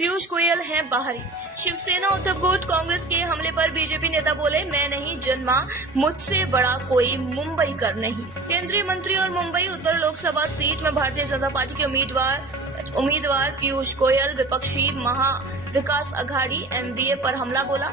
पीयूष गोयल हैं बाहरी। शिवसेना उद्धव गुट कांग्रेस के हमले पर बीजेपी नेता बोले, मैं नहीं जन्मा, मुझसे बड़ा कोई मुंबई कर नहीं। केंद्रीय मंत्री और मुंबई उत्तर लोकसभा सीट में भारतीय जनता पार्टी के उम्मीदवार पीयूष गोयल विपक्षी महा विकास अघाड़ी एमवीए पर हमला बोला।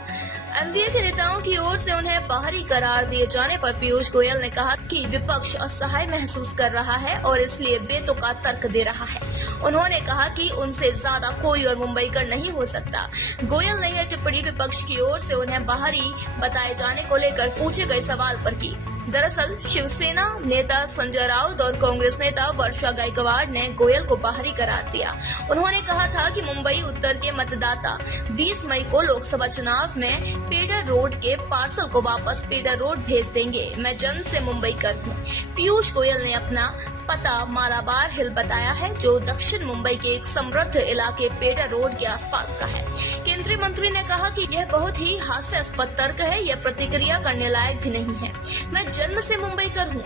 एमवीए के नेताओं की ओर से उन्हें बाहरी करार दिए जाने पर पीयूष गोयल ने कहा कि विपक्ष असहाय महसूस कर रहा है और इसलिए बेतुका तर्क दे रहा है। उन्होंने कहा कि उनसे ज्यादा कोई और मुंबई का नहीं हो सकता। गोयल ने यह टिप्पणी विपक्ष की ओर से उन्हें बाहरी बताए जाने को लेकर पूछे गए सवाल पर की। दरअसल शिवसेना नेता संजय राउत और कांग्रेस नेता वर्षा गायकवाड़ ने गोयल को बाहरी करार दिया। उन्होंने कहा था कि मुंबई उत्तर के मतदाता 20 मई को लोकसभा चुनाव में पेडर रोड के पार्सल को वापस पेडर रोड भेज देंगे। मैं जन्म से मुंबई कर हूँ। पीयूष गोयल ने अपना पता मालाबार हिल बताया है, जो दक्षिण मुंबई के एक समृद्ध इलाके पेडर रोड के आसपास का है। केंद्रीय मंत्री ने कहा कि यह बहुत ही हास्यास्पद तर्क है, यह प्रतिक्रिया करने लायक भी नहीं है। मैं जन्म से मुंबई कर हूँ।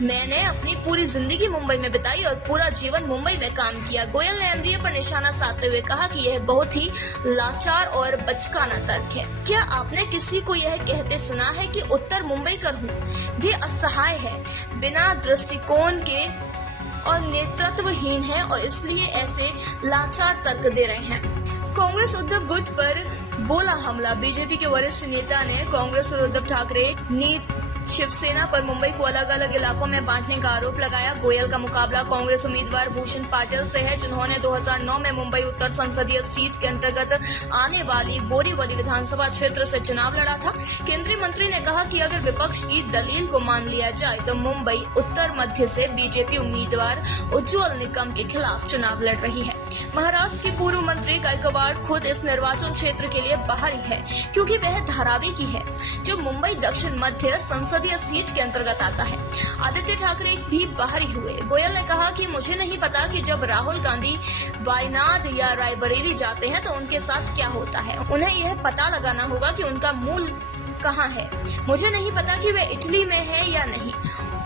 मैंने अपनी पूरी जिंदगी मुंबई में बिताई और पूरा जीवन मुंबई में काम किया। गोयल ने एमवीए पर निशाना साधते हुए कहा कि यह बहुत ही लाचार और बचकाना तर्क है। क्या आपने किसी को यह कहते सुना है कि उत्तर मुंबई कर हूँ? वे असहाय है, बिना दृष्टिकोण के और नेतृत्वहीन है और इसलिए ऐसे लाचार तर्क दे रहे हैं। कांग्रेस उद्धव गुट पर बोला हमला। बीजेपी के वरिष्ठ नेता ने कांग्रेस और उद्धव ठाकरे शिवसेना पर मुंबई को अलग अलग इलाकों में बांटने का आरोप लगाया। गोयल का मुकाबला कांग्रेस उम्मीदवार भूषण पाटिल से है, जिन्होंने 2009 में मुंबई उत्तर संसदीय सीट के अंतर्गत आने वाली बोरीवली विधानसभा क्षेत्र से चुनाव लड़ा था। केंद्रीय मंत्री ने कहा कि अगर विपक्ष की दलील को मान लिया जाए तो मुंबई उत्तर मध्य से बीजेपी उम्मीदवार उज्ज्वल निकम के खिलाफ चुनाव लड़ रही है। महाराष्ट्र की पूर्व मंत्री गायकवाड़ खुद इस निर्वाचन क्षेत्र के लिए बाहरी है, क्योंकि वह धारावी की है, जो मुंबई दक्षिण मध्य संसदीय सीट के अंतर्गत आता है। आदित्य ठाकरे भी बाहरी हुए। गोयल ने कहा कि मुझे नहीं पता कि जब राहुल गांधी वायनाड या रायबरेली जाते हैं तो उनके साथ क्या होता है। उन्हें यह पता लगाना होगा कि उनका मूल कहाँ है। मुझे नहीं पता कि वे इटली में है या नहीं।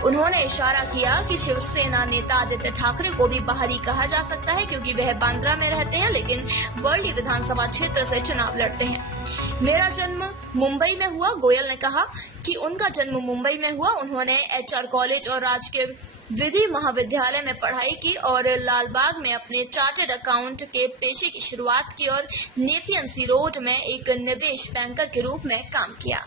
उन्होंने इशारा किया कि शिवसेना नेता आदित्य ठाकरे को भी बाहरी कहा जा सकता है, क्योंकि वह बांद्रा में रहते हैं लेकिन वर्ली विधानसभा क्षेत्र से चुनाव लड़ते हैं। मेरा जन्म मुंबई में हुआ। गोयल ने कहा कि उनका जन्म मुंबई में हुआ। उन्होंने एचआर कॉलेज और राजकीय विधि महाविद्यालय में पढ़ाई की और लालबाग में अपने चार्टर्ड अकाउंट के पेशे की शुरुआत की और नेपियन सी रोड में एक निवेश बैंकर के रूप में काम किया।